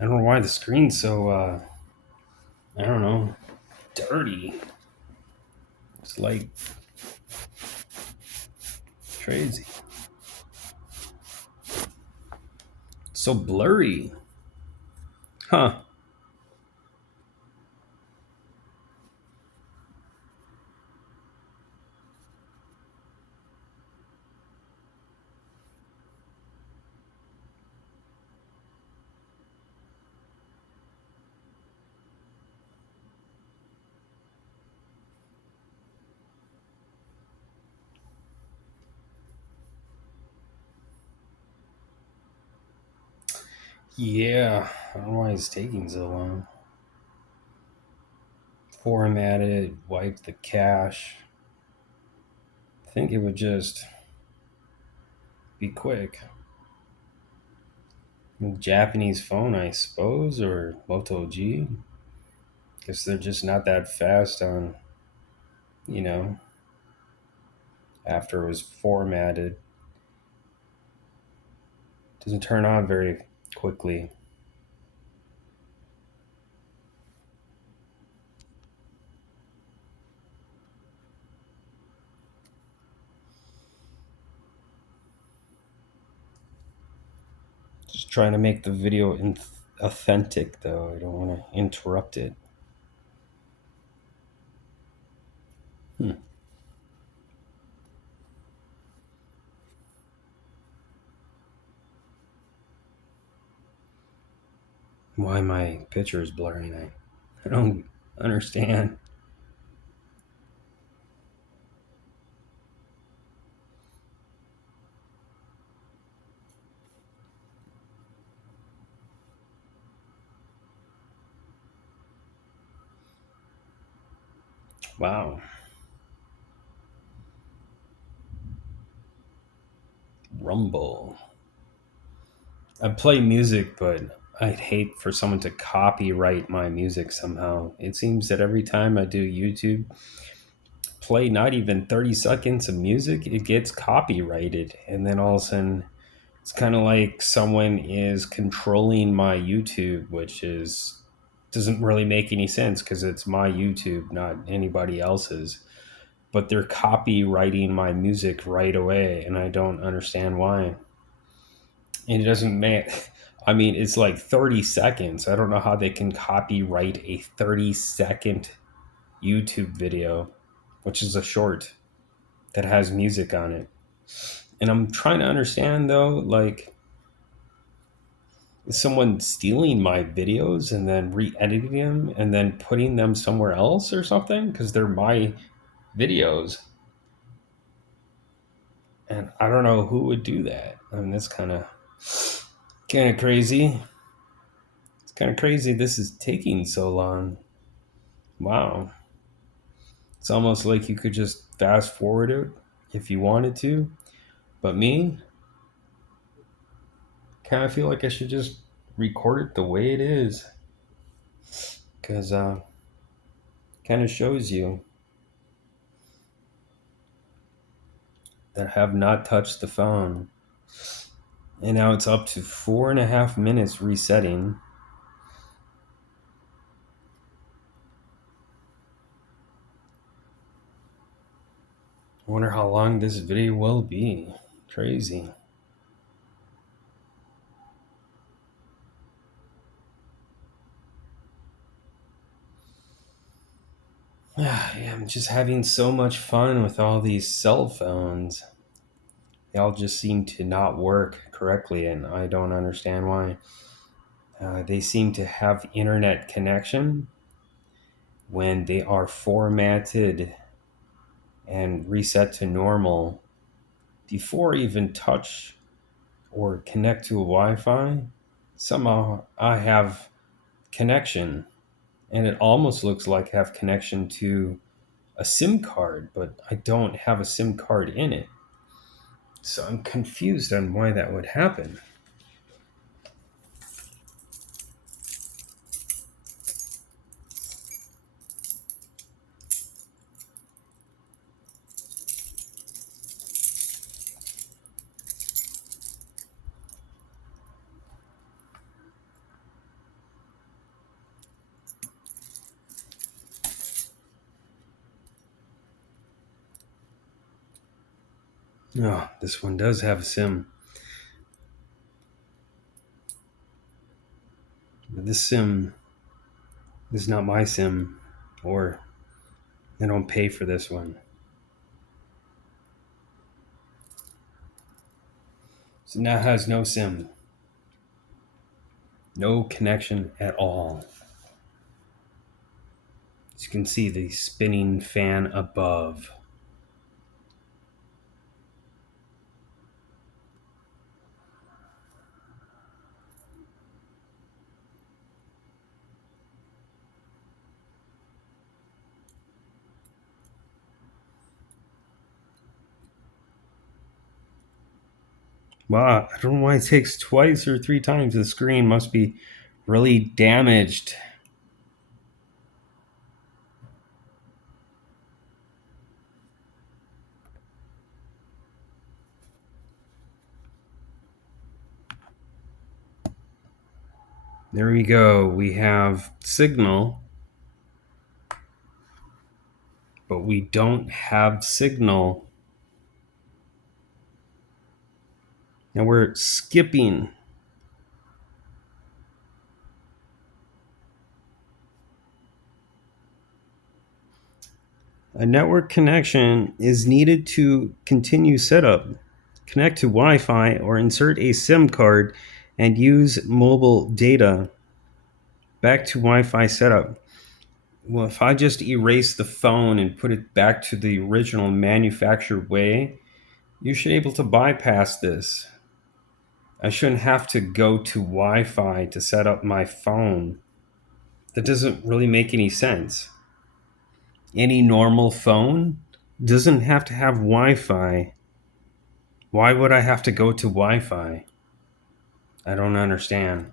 I don't know why the screen's so I don't know, dirty. It's like crazy. So blurry. Huh. Yeah. I don't know why it's taking so long. Format it, wipe the cache. I think it would just be quick. Japanese phone, I suppose, or Moto G. Guess they're just not that fast on, you know, after it was formatted. Doesn't turn on very quickly. Just trying to make the video authentic, though. I don't want to interrupt it. Hmm. Why my picture is blurry? I don't understand. Wow. Rumble. I play music, but I'd hate for someone to copyright my music somehow. It seems that every time I do YouTube, play not even 30 seconds of music, it gets copyrighted. And then all of a sudden, it's kind of like someone is controlling my YouTube, which is doesn't really make any sense because it's my YouTube, not anybody else's. But they're copywriting my music right away, and I don't understand why. And it doesn't make. I mean, it's like 30 seconds. I don't know how they can copyright a 30-second YouTube video, which is a short that has music on it. And I'm trying to understand though, like, is someone stealing my videos and then re-editing them and then putting them somewhere else or something? Because they're my videos, and I don't know who would do that. I mean, that's kind of crazy. It's kind of crazy. This is taking so long. Wow, it's almost like you could just fast forward it if you wanted to. But me, kind of feel like I should just record it the way it is, because kind of shows you that I have not touched the phone. And now it's up to 4.5 minutes resetting. I wonder how long this video will be. Crazy. Yeah, I'm just having so much fun with all these cell phones. They all just seem to not work correctly, and I don't understand why. They seem to have internet connection when they are formatted and reset to normal before I even touch or connect to a Wi-Fi. Somehow I have connection, and it almost looks like I have connection to a SIM card, but I don't have a SIM card in it. So I'm confused on why that would happen. Oh, this one does have a SIM. But this SIM is not my SIM, or I don't pay for this one. So now it has no SIM, no connection at all. As you can see, the spinning fan above. Wow, I don't know why it takes twice or three times. The screen must be really damaged. There we go. We have signal, but we don't have signal. Now we're skipping. A network connection is needed to continue setup. Connect to Wi Fi or insert a SIM card and use mobile data. Back to Wi Fi setup. Well, if I just erase the phone and put it back to the original manufactured way, you should be able to bypass this. I shouldn't have to go to Wi Fi to set up my phone. That doesn't really make any sense. Any normal phone doesn't have to have Wi Fi. Why would I have to go to Wi Fi? I don't understand.